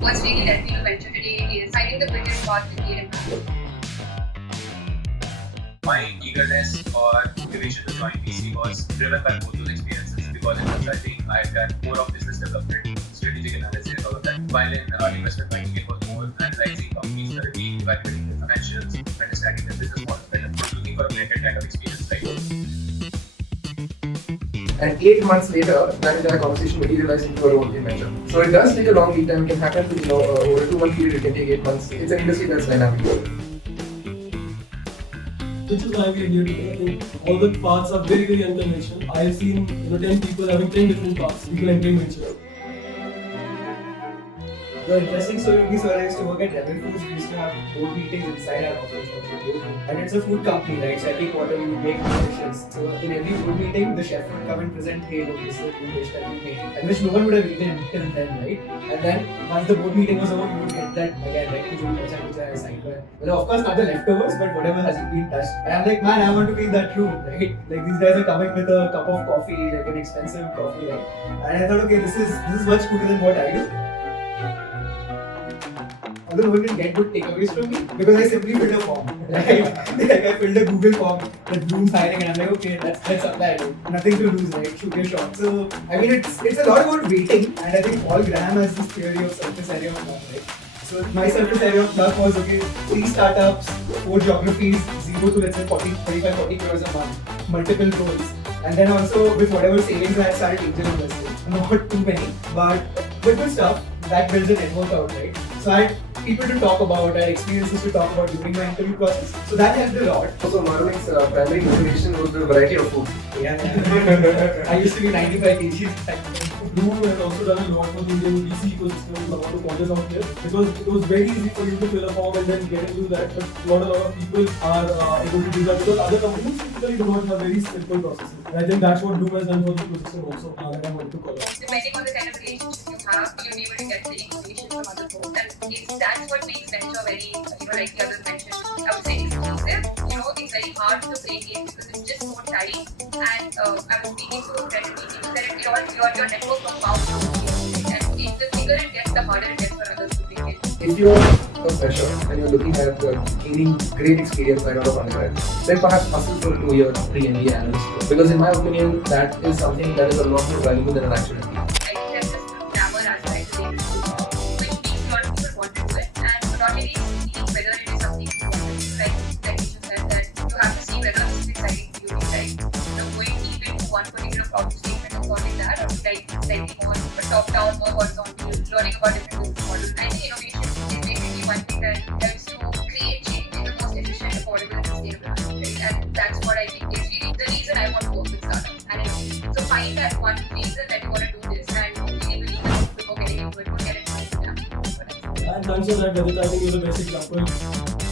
What's really led me to venture today is finding the quickest path to gain impact. My eagerness or motivation to join VC was driven by both those experiences because in consulting I've done more of business development, strategic analysis, all of that. While in investment banking it was more analyzing companies strategy, evaluating the financials, understanding the business model better, looking for a blended kind of experience, right? And 8 months later, that entire conversation materialized into a role in venture. So it does take a long lead time. It can happen, over a 2-month period. It can take 8 months. It's an industry that's dynamic. Which is why we are here today. I think all the paths are very, very unconventional. I have seen 10 people having 10 different paths. People entering venture. The interesting story would be, so I used to work at Rebel Foods. We used to have board meetings inside our office. And it's a food company, right? So every quarter we would make dishes. So in every board meeting, the chef would come and present, hey, look, this is a food dish that we made. And which no one would have eaten till then, right? And then once the board meeting was over, we would get that again, right? Which I assigned. Of course, not the leftovers, but whatever hasn't been touched. And I'm like, man, I want to be in that room, right? Like these guys are coming with a cup of coffee, like an expensive coffee, right? And I thought, okay, this is much cooler than what I do. Although no one can get good takeaways from me because I simply filled a form, right? Like I filled a Google form that Blume's hiring, and I'm like, okay, let's apply. Nothing to lose, right? Shoot your shot. So I mean, it's a lot about waiting, and I think Paul Graham has this theory of surface area of luck, right? So my surface area of luck was, okay, 3 startups, 4 geographies, 0 to let's say 40 crores a month, multiple roles. And then also with whatever savings I had started angel investing. Not too many, but with good stuff that builds a network out, right? So I had people to talk about, I had experiences to talk about during my interview process. So that helped a lot. So Marmik's primary motivation was the variety of food. Yeah. I used to be 95 kgs. Blume has also done a lot for the Indian VC ecosystem. I want to call this out here because it was very easy for you to fill a form and then get into that, but not a lot of people are able to do that because other companies typically do not have very simple processes. And I think that's what Blume has done for the ecosystem also that I want to call out. Depending on the kind of relationship you have, you'll be able to get the information from other folks. And that's what makes venture very, like the others mentioned, I would say exclusive. It's very hard to break in because it's just so tight. And I was speaking to friends people that your network compounds and the bigger it gets, the harder it gets for others to break in. If you're a fresher and you're looking at gaining great experience right out of undergrad, then perhaps hustle for a 2-year pre-MBA analyst. Because in my opinion, that is something that is a lot more valuable than an actual MBA. I think there's this glamour aspect to it, which means a lot of people want to do it. And not really seeing whether it is something you want to do. Like Keshav said, that you have to see whether this is exciting to you. Like, going deep into one particular problem statement or something like that, or like slightly more top-down, more horizontal, learning about different business models. I think innovation is basically one thing that helps you create change in the most efficient, affordable, and sustainable way. Right? And that's what I think is really the reason I want to work with startups and innovation. So find that one reason that you want to do this and really believe in it before getting into it. Don't get into it. And thanks for that, Vedita. I think you're the best example.